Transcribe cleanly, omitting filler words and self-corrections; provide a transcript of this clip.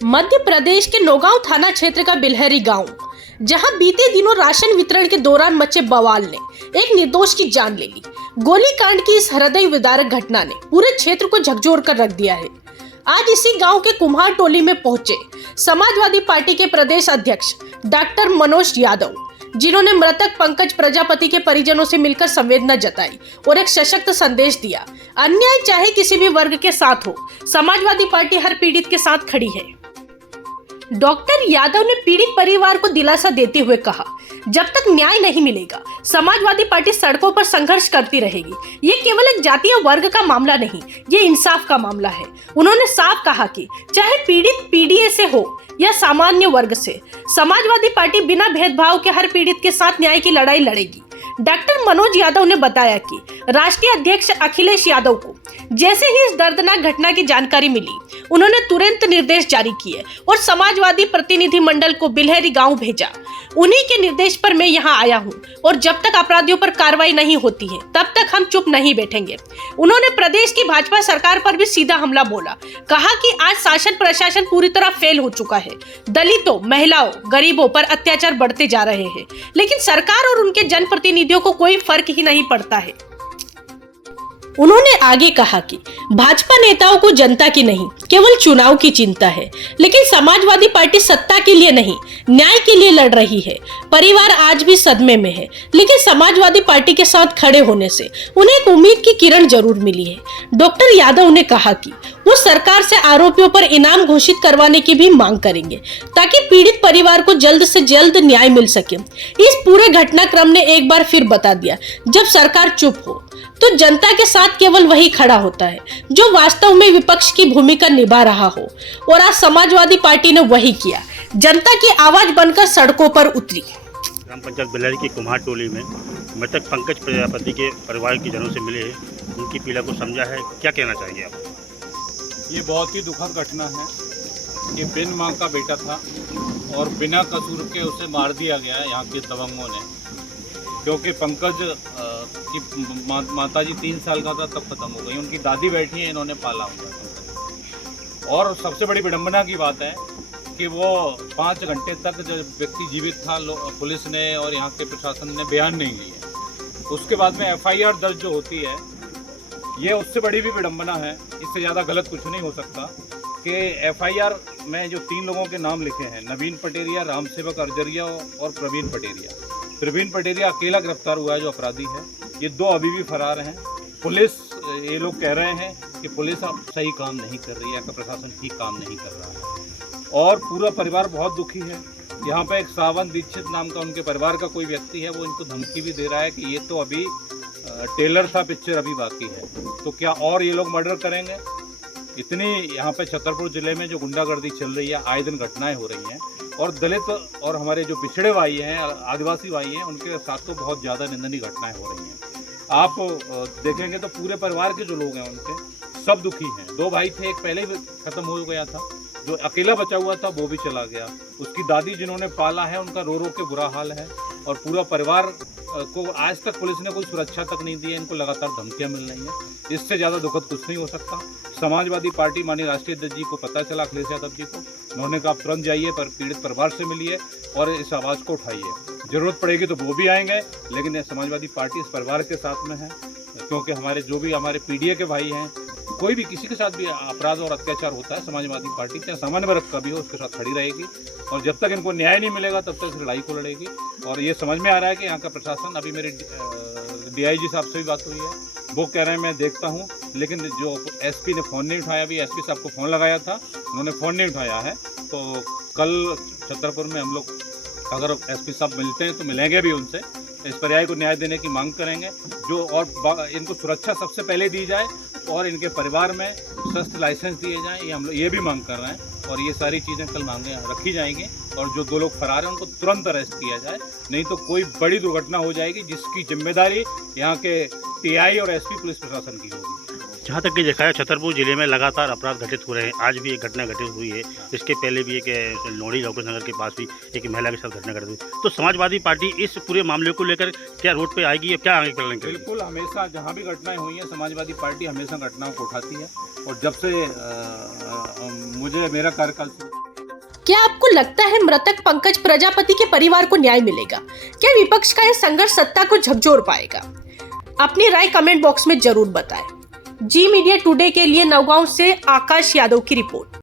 मध्य प्रदेश के नौगांव थाना क्षेत्र का बिलहरी गांव, जहां बीते दिनों राशन वितरण के दौरान मचे बवाल ने एक निर्दोष की जान ले ली। गोलीकांड की इस हृदय विदारक घटना ने पूरे क्षेत्र को झकझोर कर रख दिया है। आज इसी गांव के कुम्हार टोली में पहुंचे समाजवादी पार्टी के प्रदेश अध्यक्ष डॉक्टर मनोज यादव, जिन्होंने मृतक पंकज प्रजापति के परिजनों से मिलकर संवेदना जताई और एक सशक्त संदेश दिया। अन्याय चाहे किसी भी वर्ग के साथ हो, समाजवादी पार्टी हर पीड़ित के साथ खड़ी है। डॉक्टर यादव ने पीड़ित परिवार को दिलासा देते हुए कहा, जब तक न्याय नहीं मिलेगा समाजवादी पार्टी सड़कों पर संघर्ष करती रहेगी। ये केवल एक जातीय वर्ग का मामला नहीं, ये इंसाफ का मामला है। उन्होंने साफ कहा कि चाहे पीड़ित पीडीए से हो या सामान्य वर्ग से, समाजवादी पार्टी बिना भेदभाव के हर पीड़ित के साथ न्याय की लड़ाई लड़ेगी। डॉक्टर मनोज यादव ने बताया कि राष्ट्रीय अध्यक्ष अखिलेश यादव को जैसे ही इस दर्दनाक घटना की जानकारी मिली, उन्होंने तुरंत निर्देश जारी किए और समाजवादी प्रतिनिधि मंडल को बिलहरी गांव भेजा। उन्हीं के निर्देश पर मैं यहां आया हूं और जब तक अपराधियों पर कार्रवाई नहीं होती है तब तक हम चुप नहीं बैठेंगे। उन्होंने प्रदेश की भाजपा सरकार पर भी सीधा हमला बोला। कहा कि आज शासन प्रशासन पूरी तरह फेल हो चुका है। दलितों, महिलाओं, गरीबों पर अत्याचार बढ़ते जा रहे हैं, लेकिन सरकार और उनके जनप्रतिनिधियों को कोई फर्क ही नहीं पड़ता है। उन्होंने आगे कहा कि भाजपा नेताओं को जनता की नहीं, केवल चुनाव की चिंता है, लेकिन समाजवादी पार्टी सत्ता के लिए नहीं, न्याय के लिए लड़ रही है। परिवार आज भी सदमे में है, लेकिन समाजवादी पार्टी के साथ खड़े होने से उन्हें एक उम्मीद की किरण जरूर मिली है। डॉक्टर यादव ने कहा कि वो सरकार से आरोपियों पर इनाम घोषित करवाने की भी मांग करेंगे, ताकि पीड़ित परिवार को जल्द से जल्द न्याय मिल सके। इस पूरे घटनाक्रम ने एक बार फिर बता दिया, जब सरकार चुप हो तो जनता के साथ केवल वही खड़ा होता है जो वास्तव में विपक्ष की भूमिका निभा रहा हो। और आज समाजवादी पार्टी ने वही किया, जनता की आवाज बनकर सड़कों पर उतरी। ग्राम पंचायत बिलहरी की कुम्हार टोली में मृतक पंकज प्रजापति के परिवार के जनों से मिले, उनकी पीड़ा को समझा है। क्या कहना चाहिए आप? ये बहुत ही दुखद घटना है। ये बिन माँ का बेटा था और बिना कसूर के उसे मार दिया गया है यहाँ के दबंगों ने, क्योंकि पंकज की माताजी 3 साल का था तब खत्म हो गई। उनकी दादी बैठी है, इन्होंने पाला हुआ है। और सबसे बड़ी विडंबना की बात है कि वो 5 घंटे तक जब व्यक्ति जीवित था, पुलिस ने और यहाँ के प्रशासन ने बयान नहीं लिया। उसके बाद में FIR दर्ज जो होती है, ये उससे बड़ी भी विडंबना है। इससे ज़्यादा गलत कुछ नहीं हो सकता कि FIR में जो 3 लोगों के नाम लिखे हैं, नवीन पटेरिया, राम सेवक अर्जरिया और प्रवीण पटेरिया। प्रवीण पटेरिया अकेला गिरफ्तार हुआ है जो अपराधी है। ये 2 अभी भी फरार हैं। पुलिस, ये लोग कह रहे हैं कि पुलिस अब सही काम नहीं कर रही है, का प्रशासन ठीक काम नहीं कर रहा है और पूरा परिवार बहुत दुखी है। यहाँ पे एक सावन दीक्षित नाम का उनके परिवार का कोई व्यक्ति है, वो इनको धमकी भी दे रहा है कि ये तो अभी टेलर था, पिक्चर अभी बाकी है, तो क्या और ये लोग मर्डर करेंगे? इतनी यहाँ पे छतरपुर जिले में जो गुंडागर्दी चल रही है, आए दिन घटनाएं हो रही हैं और दलित और हमारे जो पिछड़े भाई हैं, आदिवासी भाई हैं, उनके साथ तो बहुत ज़्यादा निंदनीय घटनाएं हो रही हैं। आप देखेंगे तो पूरे परिवार के जो लोग हैं उनके सब दुखी हैं। 2 भाई थे, एक पहले ही खत्म हो गया था, जो अकेला बचा हुआ था वो भी चला गया। उसकी दादी जिन्होंने पाला है, उनका रो रो के बुरा हाल है और पूरा परिवार को आज तक पुलिस ने कोई सुरक्षा तक नहीं दी है। इनको लगातार धमकियां मिल रही हैं। इससे ज़्यादा दुखद कुछ नहीं हो सकता। समाजवादी पार्टी माननीय राष्ट्रीय अध्यक्ष जी को पता चला, अखिलेश यादव जी को, उन्होंने कहा तुरंत जाइए, पर पीड़ित परिवार से मिलिए और इस आवाज़ को उठाइए। ज़रूरत पड़ेगी तो वो भी आएंगे, लेकिन समाजवादी पार्टी इस परिवार के साथ में है, क्योंकि हमारे जो भी हमारे पीडीए के भाई हैं, कोई भी किसी के साथ भी अपराध और अत्याचार होता है, समाजवादी पार्टी चाहे सामान्य वर्ग का भी हो, उसके साथ खड़ी रहेगी और जब तक इनको न्याय नहीं मिलेगा तब तक इस लड़ाई को लड़ेगी। और ये समझ में आ रहा है कि यहाँ का प्रशासन, अभी मेरे DIG साहब से भी बात हुई है, वो कह रहे हैं मैं देखता हूँ, लेकिन जो SP ने फ़ोन नहीं उठाया। अभी SP साहब को फ़ोन लगाया था, उन्होंने फ़ोन नहीं उठाया है। तो कल छतरपुर में हम लोग अगर SP साहब मिलते हैं तो मिलेंगे भी उनसे, इस पर्याय को न्याय देने की मांग करेंगे, जो और इनको सुरक्षा सबसे पहले दी जाए और इनके परिवार में शस्त्र लाइसेंस दिए जाएं, ये हम लोग ये भी मांग कर रहे हैं। और ये सारी चीज़ें कल मांगे रखी जाएंगी और जो 2 लोग फरार हैं उनको तुरंत अरेस्ट किया जाए, नहीं तो कोई बड़ी दुर्घटना हो जाएगी जिसकी जिम्मेदारी यहाँ के TI और SP पुलिस प्रशासन की होगी। जहाँ तक कि देखा है, छतरपुर जिले में लगातार अपराध घटित हो रहे हैं। आज भी एक घटना घटित हुई है, इसके पहले भी एक लोहड़ी लौकेश नगर के पास भी एक महिला के साथ घटना घटित हुई। तो समाजवादी पार्टी इस पूरे मामले को लेकर क्या रोड पे आएगी या क्या आगे करने के? बिल्कुल, हमेशा जहाँ भी घटनाएं हुई हैं, समाजवादी पार्टी हमेशा घटनाओं को उठाती है और जब से मुझे मेरा कार्यकाल क्या आपको लगता है मृतक पंकज प्रजापति के परिवार को न्याय मिलेगा? क्या विपक्ष का यह संघर्ष सत्ता को झकझोर पाएगा? अपनी राय कमेंट बॉक्स में जरूर बताएं। जी मीडिया टुडे के लिए नौगांव से आकाश यादव की रिपोर्ट।